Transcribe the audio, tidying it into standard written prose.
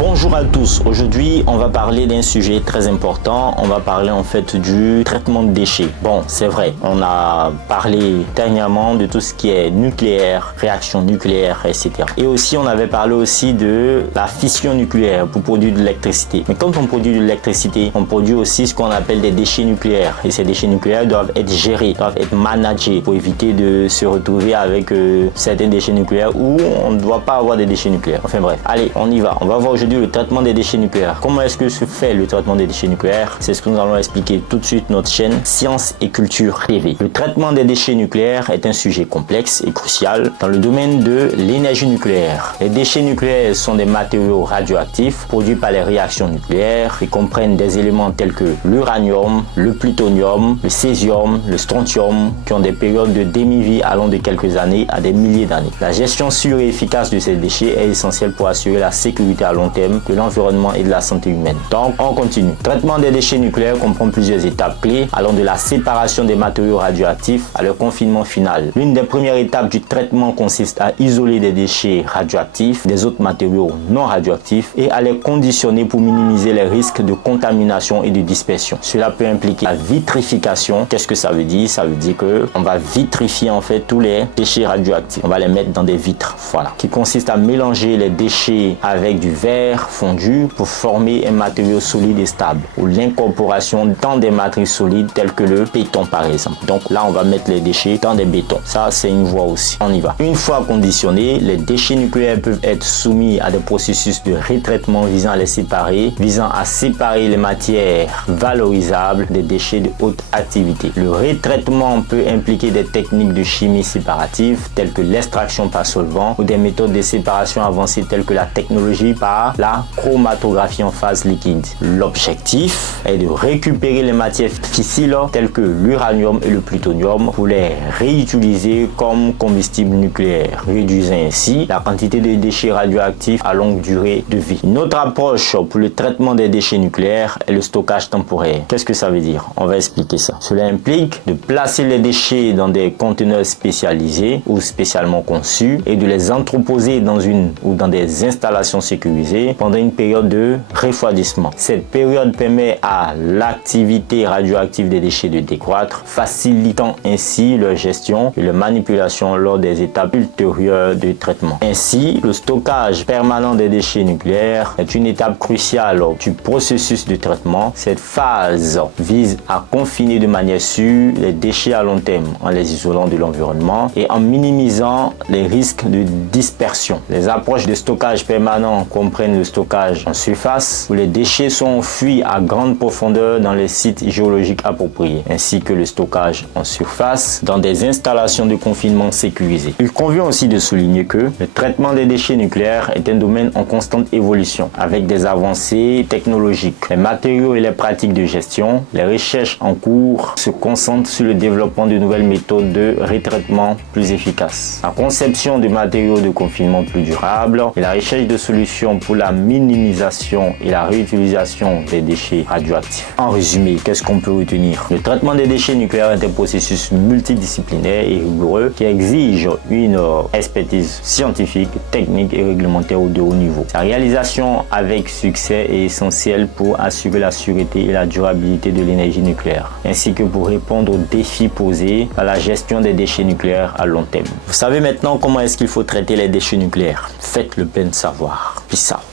Bonjour à tous, aujourd'hui on va parler d'un sujet très important, on va parler en fait du traitement de déchets. Bon, c'est vrai, on a parlé dernièrement de tout ce qui est nucléaire, réaction nucléaire, etc. Et aussi on avait parlé aussi de la fission nucléaire pour produire de l'électricité. Mais quand on produit de l'électricité, on produit aussi ce qu'on appelle des déchets nucléaires. Et ces déchets nucléaires doivent être gérés, doivent être managés pour éviter de se retrouver avec certains déchets nucléaires où on ne doit pas avoir des déchets nucléaires. Enfin bref, allez, on y va. On va voir aujourd'hui le traitement des déchets nucléaires. Comment est-ce que se fait le traitement des déchets nucléaires? C'est ce que nous allons expliquer tout de suite notre chaîne Science et Culture TV. Le traitement des déchets nucléaires est un sujet complexe et crucial dans le domaine de l'énergie nucléaire. Les déchets nucléaires sont des matériaux radioactifs produits par les réactions nucléaires et comprennent des éléments tels que l'uranium, le plutonium, le césium, le strontium qui ont des périodes de demi-vie allant de quelques années à des milliers d'années. La gestion sûre et efficace de ces déchets est essentielle pour assurer la sécurité à long terme de l'environnement et de la santé humaine. Donc, on continue. Le traitement des déchets nucléaires comprend plusieurs étapes clés allant de la séparation des matériaux radioactifs à leur confinement final. L'une des premières étapes du traitement consiste à isoler des déchets radioactifs des autres matériaux non radioactifs et à les conditionner pour minimiser les risques de contamination et de dispersion. Cela peut impliquer la vitrification. Qu'est-ce que ça veut dire? Ça veut dire que on va vitrifier en fait tous les déchets radioactifs. On va les mettre dans des vitres, voilà, qui consiste à mélanger les déchets avec du verre fondu pour former un matériau solide et stable, ou l'incorporation dans des matrices solides telles que le béton par exemple. Donc là on va mettre les déchets dans des bétons. Ça c'est une voie aussi. On y va. Une fois conditionnés, les déchets nucléaires peuvent être soumis à des processus de retraitement visant à séparer les matières valorisables des déchets de haute activité. Le retraitement peut impliquer des techniques de chimie séparative telles que l'extraction par solvant ou des méthodes de séparation avancées telles que la technologie par la chromatographie en phase liquide. L'objectif est de récupérer les matières fissiles telles que l'uranium et le plutonium pour les réutiliser comme combustible nucléaire, réduisant ainsi la quantité de déchets radioactifs à longue durée de vie. Une autre approche pour le traitement des déchets nucléaires est le stockage temporaire. Qu'est-ce que ça veut dire? On va expliquer ça. Cela implique de placer les déchets dans des conteneurs spécialisés ou spécialement conçus et de les entreposer dans une ou dans des installations sécurisées pendant une période de refroidissement. Cette période permet à l'activité radioactive des déchets de décroître, facilitant ainsi leur gestion et leur manipulation lors des étapes ultérieures de traitement. Ainsi, le stockage permanent des déchets nucléaires est une étape cruciale du processus de traitement. Cette phase vise à confiner de manière sûre les déchets à long terme en les isolant de l'environnement et en minimisant les risques de dispersion. Les approches de stockage permanent comprennent le stockage en surface où les déchets sont enfouis à grande profondeur dans les sites géologiques appropriés, ainsi que le stockage en surface dans des installations de confinement sécurisées. Il convient aussi de souligner que le traitement des déchets nucléaires est un domaine en constante évolution avec des avancées technologiques. Les matériaux et les pratiques de gestion, les recherches en cours se concentrent sur le développement de nouvelles méthodes de retraitement plus efficaces, la conception de matériaux de confinement plus durables et la recherche de solutions pour la minimisation et la réutilisation des déchets radioactifs. En résumé, qu'est-ce qu'on peut retenir? Le traitement des déchets nucléaires est un processus multidisciplinaire et rigoureux qui exige une expertise scientifique, technique et réglementaire de haut niveau. Sa réalisation avec succès est essentielle pour assurer la sûreté et la durabilité de l'énergie nucléaire, ainsi que pour répondre aux défis posés par la gestion des déchets nucléaires à long terme. Vous savez maintenant comment est-ce qu'il faut traiter les déchets nucléaires. Faites le plein de savoir. Peace out.